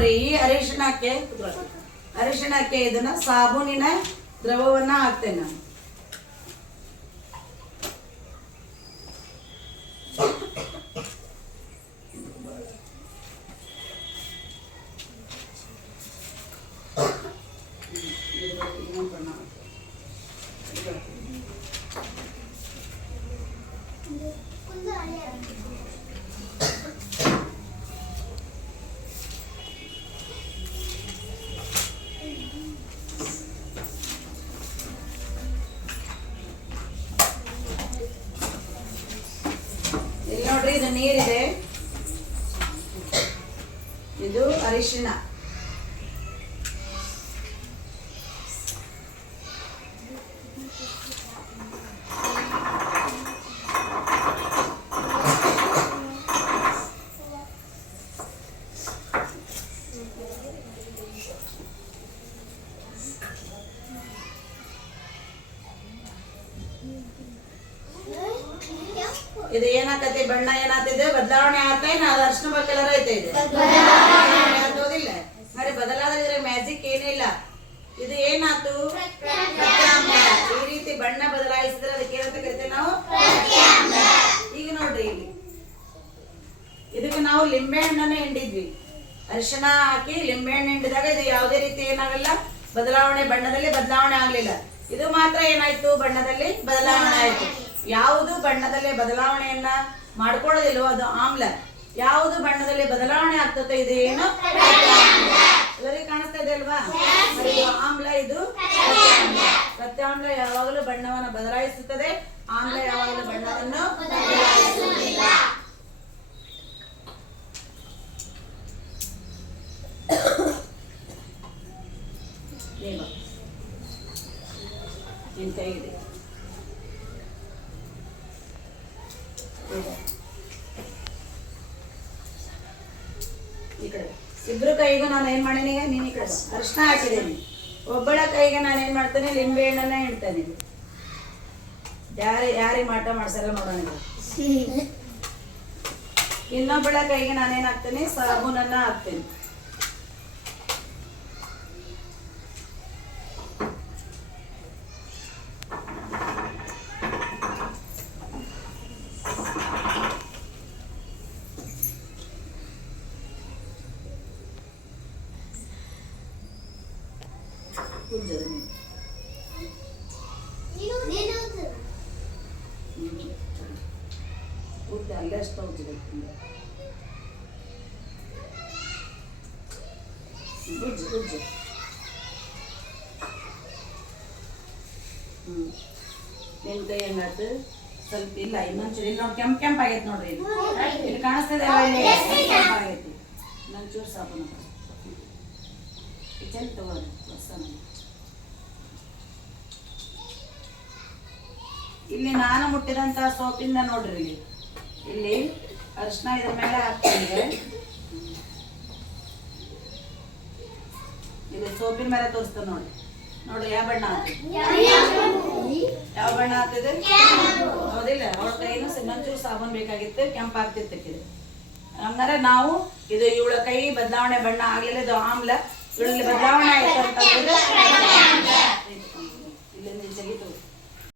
ನೋಡ್ರಿ, ಈ ಅರಿಶಿಣಕ್ಕೆ ಇದನ್ನ ಸಾಬೂನಿನ ದ್ರವವನ್ನ ಹಾಕ್ತೇನೆ ನಾನು. ಇಲ್ಲಿ ನೋಡ್ರಿ, ಇದು ನೀರಿದೆ, ಇದು ಅರಿಶಿಣ. ಇದು ಏನಾಗ್ತೈತಿ, ಬಣ್ಣ ಏನಾಗ್ತದೆ, ಬದಲಾವಣೆ ಆಗ್ತಾ ಅದು ಅರ್ಶಿನ ಕಲರ್ ಐತೆ. ಇದು ಹೌದಿಲ್ಲ? మరి ಬದಲಾದ್ರೆ ಇದ್ರ ಮ್ಯಾಜಿಕ್ ಏನಿಲ್ಲ. ಇದು ಏನಾಯ್ತು, ಈ ರೀತಿ ಬಣ್ಣ ಬದಲಾಯಿಸಿದ್ರೆ ಅದಕ್ಕೆ ಏನಂತ ಕರಿತೇವೆ ನಾವು, ಈಗ ನೋಡ್ರಿ ಇಲ್ಲಿ ಇದಕ್ಕೆ ನಾವು ಲಿಂಬೆ ಹಣ್ಣನ್ನ ಹಿಂಡಿದ್ವಿ. ಅರಿಶಿಣ ಹಾಕಿ ಲಿಂಬೆ ಹಣ್ಣು ಹಿಂಡಿದಾಗ ಇದು ಯಾವುದೇ ರೀತಿ ಏನಾಗಲ್ಲ, ಬದಲಾವಣೆ, ಬಣ್ಣದಲ್ಲಿ ಬದಲಾವಣೆ ಆಗ್ಲಿಲ್ಲ. ಇದು ಮಾತ್ರ ಏನಾಯ್ತು, ಬಣ್ಣದಲ್ಲಿ ಬದಲಾವಣೆ ಆಯ್ತು. ಯಾವುದು ಬಣ್ಣದಲ್ಲಿ ಬದಲಾವಣೆಯನ್ನ ಮಾಡ್ಕೊಳ್ಳೋದಿಲ್ವೋ ಅದು ಆಮ್ಲ. ಯಾವುದು ಬಣ್ಣದಲ್ಲಿ ಬದಲಾವಣೆ ಆಗ್ತದೆ ಇದು ಏನು, ಎಲ್ಲರಿಗೂ ಕಾಣಿಸ್ತಾ ಇದೆ ಅಲ್ವಾ? ಇದು ಆಮ್ಲ, ಇದು ಪ್ರತ್ಯಾಮ್ಲ ಯಾವಾಗಲೂ ಬಣ್ಣವನ್ನು ಬದಲಾಯಿಸುತ್ತದೆ, ಆಮ್ಲ ಯಾವಾಗಲೂ ಬಣ್ಣವನ್ನು ಬದಲಾಯಿಸುವುದಿಲ್ಲ. ನಿನ್ ಕೈಗಿದೆ ಈ ಕಡೆ. ಇಬ್ರು ಕೈಗೂ ನಾನು ಏನ್ ಮಾಡೀನಿ, ಈಗ ನೀನ್ ಈ ಕಡೆ ಅರಿಶಿನ ಹಾಕಿದ್ದೀನಿ. ಒಬ್ಬಳ ಕೈಗೆ ನಾನು ಏನ್ ಮಾಡ್ತೇನೆ, ಲಿಂಬೆ ಹಣ್ಣನ್ನ ಹಿಂಡ್ತೇನೆ. ಯಾರಿಗೆ ಮಾಟ ಮಾಡ್ಸಲ್ಲ ನೋಡೋಣ. ಇನ್ನೊಬ್ಬಳ ಕೈಗೆ ನಾನೇನ್ ಹಾಕ್ತೇನೆ, ಸಾಬೂನನ್ನ ಹಾಕ್ತೇನೆ. ಅಲ್ಲೇ ಅಷ್ಟು ನಿನ್ ಕೈ ಹೆಂಗಾಯ್ತು, ಸ್ವಲ್ಪ ಇಲ್ಲ ಇನ್ನೊಂಚೂರು, ಇಲ್ಲಿ ನೋಡಿ ಕೆಂಪ್ ಆಗೈತೆ ನೋಡ್ರಿ, ಇಲ್ಲಿ ಕಾಣಿಸ್ತದೆ ಕೆಂಪಾಗೈತಿ. ಇನ್ನೊಂಚೂರು ಸಾಬೂನು ಚೆಲ್ಲಿ ತಗೋರಿ ಹೊಸ. ಇಲ್ಲಿ ನಾನು ಮುಟ್ಟಿದಂತ ಸೋಪಿಂದ ನೋಡ್ರಿ, ಇಲ್ಲಿ ಅರಿಶಿನ ಇದ್ರ ಮೇಲೆ ಹಾಕ್ತೀನಿ. ಇದು ಸೋಪಿನ ಮೇಲೆ ತೋರಿಸ್ತ ನೋಡ್ರಿ. ನೋಡ್ರಿ ಯಾವ ಬಣ್ಣ ಯಾವ ಬಣ್ಣ ಆಗ್ತದೆ, ಹೌದಿಲ್ಲ? ಅವ್ರ ಕೈನು ಇನ್ನೊಂಚೂರು ಸಾಬೂನ್ ಬೇಕಾಗಿತ್ತು, ಕೆಂಪಾಗ್ತಿತ್ತು. ಹಂಗಾರೆ ನಾವು ಇದು ಇವಳ ಕೈ ಬದಲಾವಣೆ ಬಣ್ಣ ಆಗ್ಲಿಲ್ಲ, ಇದು ಆಮ್ಲ. ಇವಳಲ್ಲಿ ಬದಲಾವಣೆ ಆಯ್ತು ಅಂತಂದ್ರೆ